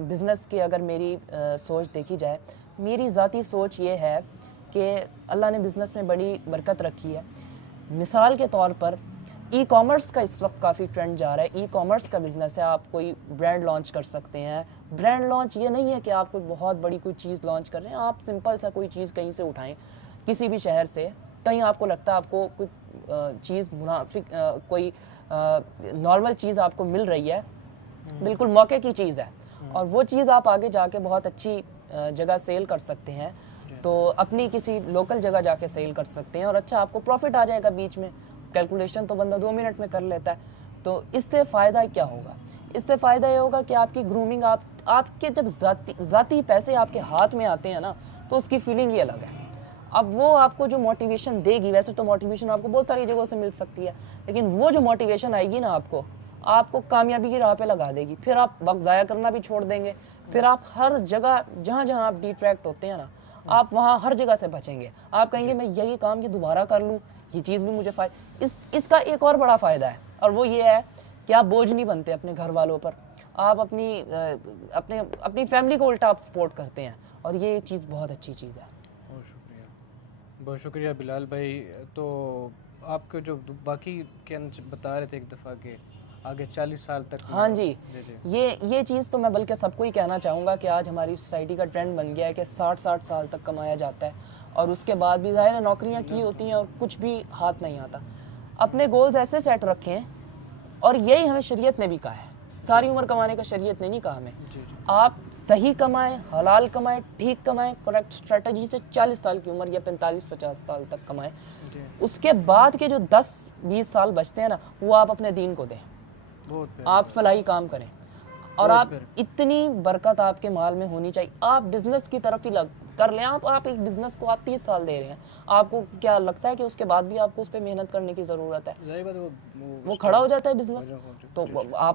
Business کی اگر میری سوچ دیکھی جائے، میری ذاتی سوچ یہ ہے کہ اللہ نے بزنس میں بڑی برکت رکھی ہے. مثال کے طور پر ای کامرس کا اس وقت کافی ٹرینڈ جا رہا ہے. ای کامرس کا بزنس ہے، آپ کوئی برانڈ لانچ کر سکتے ہیں. برانڈ لانچ یہ نہیں ہے کہ آپ کوئی بہت بڑی کوئی چیز لانچ کر رہے ہیں، آپ سمپل سا کوئی چیز کہیں سے اٹھائیں، کسی بھی شہر سے، کہیں آپ کو لگتا ہے آپ کو کوئی چیز منافق کوئی نارمل چیز آپ کو مل رہی ہے، بالکل موقع کی چیز ہے، اور وہ چیز آپ آگے جا کے بہت اچھی جگہ سیل کر سکتے ہیں، تو اپنی کسی لوکل جگہ جا کے سیل کر سکتے ہیں اور اچھا آپ کو پروفٹ آ جائے گا. بیچ میں کیلکولیشن تو بندہ 2 منٹ میں کر لیتا ہے. تو اس سے فائدہ کیا ہوگا؟ اس سے فائدہ یہ ہوگا کہ آپ کی گرومنگ، آپ کے جب ذاتی پیسے آپ کے ہاتھ میں آتے ہیں نا، تو اس کی فیلنگ ہی الگ ہے. اب وہ آپ کو جو موٹیویشن دے گی، ویسے تو موٹیویشن آپ کو بہت ساری جگہوں سے مل سکتی ہے، لیکن وہ جو موٹیویشن آئے گی نا آپ کو کامیابی کی راہ پہ لگا دے گی. پھر آپ وقت ضائع کرنا بھی چھوڑ دیں گے. پھر آپ ہر جگہ جہاں جہاں آپ ڈیٹریکٹ ہوتے ہیں نا، آپ وہاں ہر جگہ سے بچیں گے. آپ کہیں گے میں یہی کام یہ دوبارہ کر لوں، یہ چیز بھی مجھے اس کا ایک اور بڑا فائدہ ہے، اور وہ یہ ہے کہ آپ بوجھ نہیں بنتے اپنے گھر والوں پر. آپ اپنی فیملی کو الٹا آپ سپورٹ کرتے ہیں، اور یہ چیز بہت اچھی چیز ہے. بہت شکریہ بلال بھائی. تو آپ کو جو باقی بتا رہے تھے ایک دفعہ کہ آگے 40 سال تک. ہاں جی، یہ چیز تو میں بلکہ سب کو ہی کہنا چاہوں گا کہ آج ہماری سوسائٹی کا ٹرینڈ بن گیا ہے کہ 60 سال تک کمایا جاتا ہے، اور اس کے بعد بھی ظاہر ہے نوکریاں کی ہوتی ہیں اور کچھ بھی ہاتھ نہیں آتا. اپنے گولز ایسے سیٹ رکھیں، اور یہی ہمیں شریعت نے بھی کہا ہے. ساری عمر کمانے کا شریعت نے نہیں کہا ہمیں. آپ صحیح کمائیں، حلال کمائیں، ٹھیک کمائیں، کریکٹ اسٹریٹجی سے 40 سال کی عمر یا 45-50 سال تک کمائیں. اس کے بعد کے جو 10-20 سال بچتے ہیں نا، وہ آپ اپنے دین کو دیں، آپ فلاحی کام کریں، اور آپ اتنی برکت آپ کے مال میں ہونی چاہیے. آپ بزنس کی طرف ہی کر لیں. آپ ایک بزنس کو آپ 30 سال دے رہے ہیں، آپ کو کیا لگتا ہے کہ اس کے بعد بھی آپ کو اس پہ محنت کرنے کی ضرورت ہے؟ وہ کھڑا ہو جاتا ہے بزنس. تو آپ